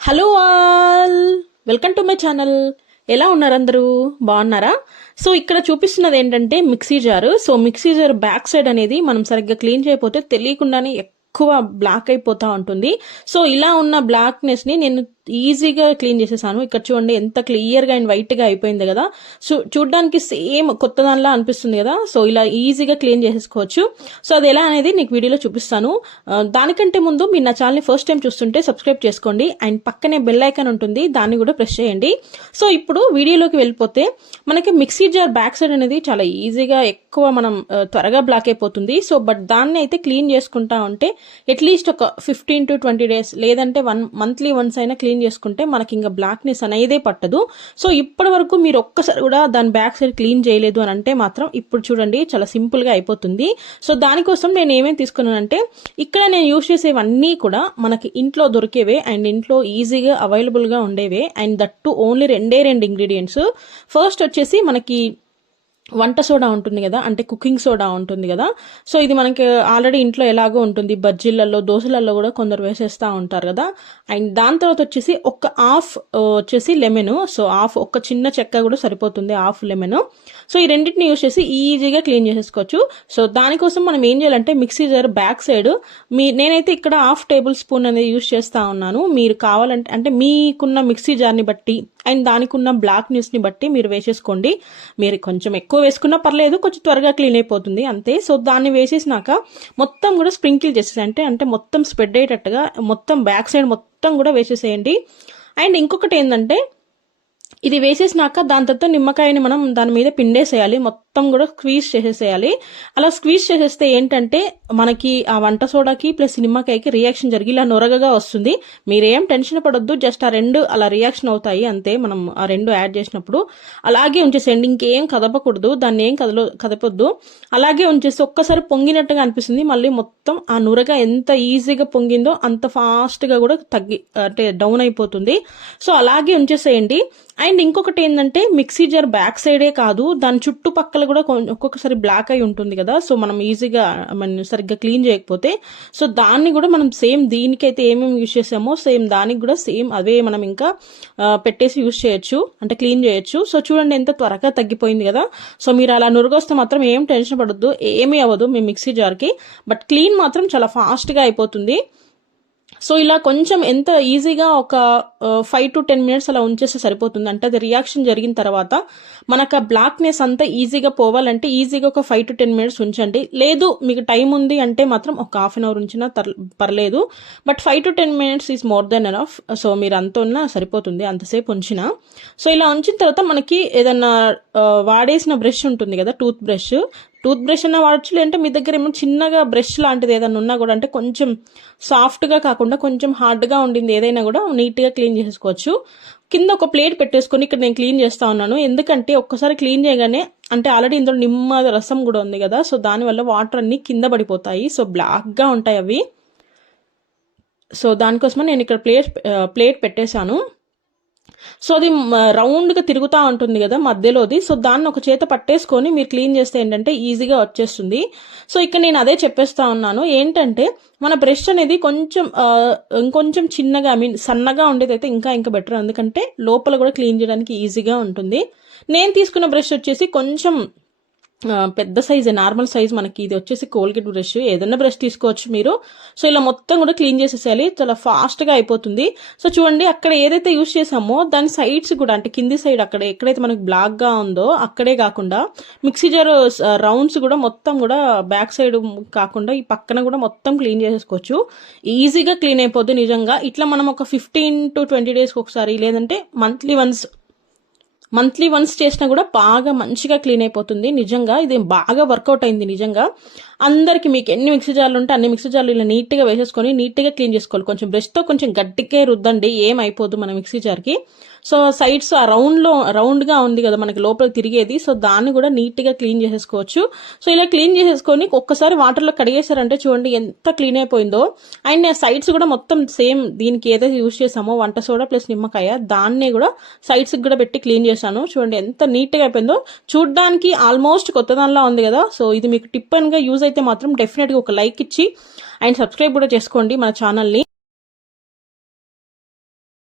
Hello all, welcome to my channel. ఎలా ఉన్నారు అందరూ? బాగున్నారా? సో ఇక్కడ చూపిస్తున్నది ఏంటంటే mixie jar. So mixie jar back side అనేది మనం సరిగ్గా క్లీన్ చేయకపోతే తెలియకుండానే ఎక్కువ బ్లాక్ అయిపోతా ఉంటుంది. సో ఇలా ఉన్న బ్లాక్నెస్ ని నేను ఈజీగా క్లీన్ చేసేసాను. ఇక్కడ చూడండి ఎంత క్లియర్ గా అండ్ వైట్ గా అయిపోయింది కదా. సో చూడడానికి సేమ్ కొత్త దానిలా అనిపిస్తుంది కదా. సో ఇలా ఈజీగా క్లీన్ చేసేసుకోవచ్చు. సో అది ఎలా అనేది నీకు వీడియోలో చూపిస్తాను. దానికంటే ముందు మీరు నా ఛానల్ ని ఫస్ట్ టైం చూస్తుంటే సబ్స్క్రైబ్ చేసుకోండి అండ్ పక్కనే బెల్ ఐకాన్ ఉంటుంది, దాన్ని కూడా ప్రెస్ చేయండి. సో ఇప్పుడు వీడియోలోకి వెళ్ళిపోతే మనకి మిక్సీ జార్ బ్యాక్ సైడ్ అనేది చాలా ఈజీగా ఎక్కువ మనం త్వరగా బ్లాక్ అయిపోతుంది. సో బట్ దాన్ని అయితే క్లీన్ చేసుకుంటా ఉంటే అట్లీస్ట్ ఒక 15 to 20 days లేదంటే మంత్లీ వన్స్ అయినా క్లీన్ చేసుకుంటే మనకి ఇంకా బ్లాక్నెస్ అనేదే పట్టదు. సో ఇప్పటి వరకు మీరు ఒక్కసారి కూడా దాని బ్యాక్ సైడ్ క్లీన్ చేయలేదు అని అంటే మాత్రం ఇప్పుడు చూడండి చాలా సింపుల్ గా అయిపోతుంది. సో దానికోసం నేను ఏమేమి తీసుకున్నానంటే ఇక్కడ నేను యూజ్ చేసేవన్నీ కూడా మనకి ఇంట్లో దొరికేవే అండ్ ఇంట్లో ఈజీగా అవైలబుల్ గా ఉండేవే అండ్ దట్టు ఓన్లీ రెండు ఇంగ్రీడియంట్స్. ఫస్ట్ వచ్చేసి మనకి వంట సోడా ఉంటుంది కదా, అంటే కుకింగ్ సోడా ఉంటుంది కదా. సో ఇది మనకి ఆల్రెడీ ఇంట్లో ఎలాగో ఉంటుంది, బజ్జీలలో దోశలలో కూడా కొందరు వేసేస్తూ ఉంటారు కదా. అండ్ దాని తర్వాత వచ్చేసి ఒక హాఫ్ వచ్చేసి లెమన్. సో హాఫ్ ఒక చిన్న చెక్క కూడా సరిపోతుంది, హాఫ్ లెమన్. సో ఈ రెండింటిని యూజ్ చేసి ఈజీగా క్లీన్ చేసేసుకోవచ్చు. సో దానికోసం మనం ఏం చేయాలంటే మిక్సీ జార్ బ్యాక్ సైడ్ నేనైతే ఇక్కడ హాఫ్ టేబుల్ స్పూన్ అనేది యూజ్ చేస్తా ఉన్నాను. మీరు కావాలంటే అంటే మీకున్న మిక్సీ జార్ని బట్టి అండ్ దానికి ఉన్న బ్లాక్ న్యూస్ ని బట్టి మీరు వేసేసుకోండి. మీరు కొంచెం ఎక్కువ వేసుకున్నా పర్లేదు, కొంచెం త్వరగా క్లీన్ అయిపోతుంది అంతే. సో దాన్ని వేసేసినాక మొత్తం కూడా స్ప్రింకిల్ చేసేసి అంటే మొత్తం స్ప్రెడ్ అయ్యేటట్టుగా మొత్తం బ్యాక్ సైడ్ మొత్తం కూడా వేసేసేయండి. అండ్ ఇంకొకటి ఏంటంటే ఇది వేసేసినాక దాని తర్వాత నిమ్మకాయని మనం దాని మీద పిండేసేయాలి, మొత్తం కూడా స్క్వీజ్ చేసేసేయాలి. అలా స్క్వీజ్ చేసేస్తే ఏంటంటే మనకి ఆ వంట సోడాకి ప్లస్ నిమ్మకాయకి రియాక్షన్ జరిగి ఇలా నొరగగా వస్తుంది. మీరేం టెన్షన్ పడొద్దు, జస్ట్ ఆ రెండు అలా రియాక్షన్ అవుతాయి అంతే. మనం ఆ రెండు యాడ్ చేసినప్పుడు అలాగే ఉంచేసేయండి, ఇంకేం కదపకూడదు, దాన్ని ఏం కదపొద్దు. అలాగే ఉంచేసి ఒక్కసారి పొంగినట్టుగా అనిపిస్తుంది, మళ్ళీ మొత్తం ఆ నురగ ఎంత ఈజీగా పొంగిందో అంత ఫాస్ట్ గా కూడా అంటే డౌన్ అయిపోతుంది. సో అలాగే ఉంచేసేయండి. అండ్ ఇంకొకటి ఏంటంటే మిక్సీ జార్ బ్యాక్ సైడే కాదు, దాని చుట్టుపక్కల కూడా ఒక్కొక్కసారి బ్లాక్ అయి ఉంటుంది కదా. సో మనం ఈజీగా సరిగ్గా క్లీన్ చేయకపోతే సో దాన్ని కూడా మనం సేమ్ దీనికైతే ఏమేమి యూజ్ చేసామో సేమ్ దానికి కూడా సేమ్ అవే మనం ఇంకా పెట్టేసి యూజ్ చేయొచ్చు, అంటే క్లీన్ చేయొచ్చు. సో చూడండి ఎంత త్వరగా తగ్గిపోయింది కదా. సో మీరు అలా నురుగొస్తే మాత్రం ఏం టెన్షన్ పడొద్దు, ఏమీ అవ్వదు మీ మిక్సీ జార్కి. బట్ క్లీన్ మాత్రం చాలా ఫాస్ట్గా అయిపోతుంది. సో ఇలా కొంచెం ఎంత ఈజీగా ఒక 5 to 10 minutes అలా ఉంచేస్తే సరిపోతుంది. అంటే అది రియాక్షన్ జరిగిన తర్వాత మనకు ఆ బ్లాక్నెస్ అంతా ఈజీగా పోవాలంటే ఈజీగా ఒక 5 to 10 minutes ఉంచండి. లేదు మీకు టైం ఉంది అంటే మాత్రం ఒక హాఫ్ అన్ అవర్ ఉంచినా పర్లేదు. But 5 to 10 minutes is more than enough. So మీరు అంత ఉన్నా సరిపోతుంది, అంతసేపు ఉంచినా. సో ఇలా ఉంచిన తర్వాత మనకి ఏదన్నా వాడేసిన బ్రష్ ఉంటుంది కదా, టూత్ బ్రష్ అన్న వాడచ్చు, లేదంటే మీ దగ్గర ఏమో చిన్నగా బ్రష్ లాంటిది ఏదైనా ఉన్నా కూడా, అంటే కొంచెం సాఫ్ట్గా కాకుండా కొంచెం హార్డ్గా ఉండింది ఏదైనా కూడా నీట్గా క్లీన్ చేసుకోవచ్చు. కింద ఒక ప్లేట్ పెట్టేసుకొని ఇక్కడ నేను క్లీన్ చేస్తా ఉన్నాను. ఎందుకంటే ఒక్కసారి క్లీన్ చేయగానే అంటే ఆల్రెడీ ఇందులో నిమ్మ రసం కూడా ఉంది కదా, సో దానివల్ల వాటర్ అన్ని కింద పడిపోతాయి, సో బ్లాక్గా ఉంటాయి అవి. సో దానికోసమని నేను ఇక్కడ ప్లేట్ పెట్టేశాను. సో అది రౌండ్గా తిరుగుతూ ఉంటుంది కదా మధ్యలోది. సో దాన్ని ఒక చేత పట్టేసుకొని మీరు క్లీన్ చేస్తే ఏంటంటే ఈజీగా వచ్చేస్తుంది. సో ఇక్కడ నేను అదే చెప్పేస్తా ఉన్నాను, ఏంటంటే మన బ్రష్ అనేది ఇంకొంచెం చిన్నగా సన్నగా ఉండేదైతే ఇంకా బెటర్, ఎందుకంటే లోపల కూడా క్లీన్ చేయడానికి ఈజీగా ఉంటుంది. నేను తీసుకున్న బ్రష్ వచ్చేసి కొంచెం పెద్ద సైజే, నార్మల్ సైజ్. మనకి ఇది వచ్చేసి కోల్గేట్ బ్రష్, ఏదైనా బ్రష్ తీసుకోవచ్చు మీరు. సో ఇలా మొత్తం కూడా క్లీన్ చేసేసేయాలి, చాలా ఫాస్ట్గా అయిపోతుంది. సో చూడండి అక్కడ ఏదైతే యూజ్ చేసామో దాని సైడ్స్ కూడా, అంటే కింది సైడ్ అక్కడ ఎక్కడైతే మనకి బ్లాక్గా ఉందో అక్కడే కాకుండా మిక్సీ జార్ రౌండ్స్ కూడా మొత్తం కూడా బ్యాక్ సైడ్ కాకుండా ఈ పక్కన కూడా మొత్తం క్లీన్ చేసేసుకోవచ్చు, ఈజీగా క్లీన్ అయిపోద్ది నిజంగా. ఇట్లా మనం ఒక 15 to 20 days ఒకసారి, లేదంటే మంత్లీ వన్స్ చేసినా కూడా బాగా మంచిగా క్లీన్ అయిపోతుంది. నిజంగా ఇది బాగా వర్కౌట్ అయింది నిజంగా. అందరికి మీకు ఎన్ని మిక్సీ జార్లు ఉంటే అన్ని మిక్సీ జార్లు ఇలా నీట్గా వేసేసుకొని నీట్గా క్లీన్ చేసుకోవాలి. కొంచెం బ్రష్తో కొంచెం గట్టిగా రుద్దండి, ఏం అయిపోదు మన మిక్సీ జార్కి. సో సైడ్స్ ఆ రౌండ్గా ఉంది కదా మనకి లోపల తిరిగేది, సో దాన్ని కూడా నీట్గా క్లీన్ చేసేసుకోవచ్చు. సో ఇలా క్లీన్ చేసేసుకొని ఒక్కసారి వాటర్లో కడిగేశారంటే చూడండి ఎంత క్లీన్ అయిపోయిందో. అండ్ సైడ్స్ కూడా మొత్తం సేమ్ దీనికి ఏదైతే యూజ్ చేసామో వంట సోడా ప్లస్ నిమ్మకాయ, దాన్నే కూడా సైడ్స్కి కూడా పెట్టి క్లీన్ చేశాను. చూడండి ఎంత నీట్గా అయిపోయిందో, చూడ్డానికి ఆల్మోస్ట్ కొత్త దానిలా ఉంది కదా. సో ఇది మీకు టిప్ గా యూజ్ అయితే మాత్రం డెఫినెట్గా ఒక లైక్ ఇచ్చి అండ్ సబ్స్క్రైబ్ కూడా చేసుకోండి మన ఛానల్ని.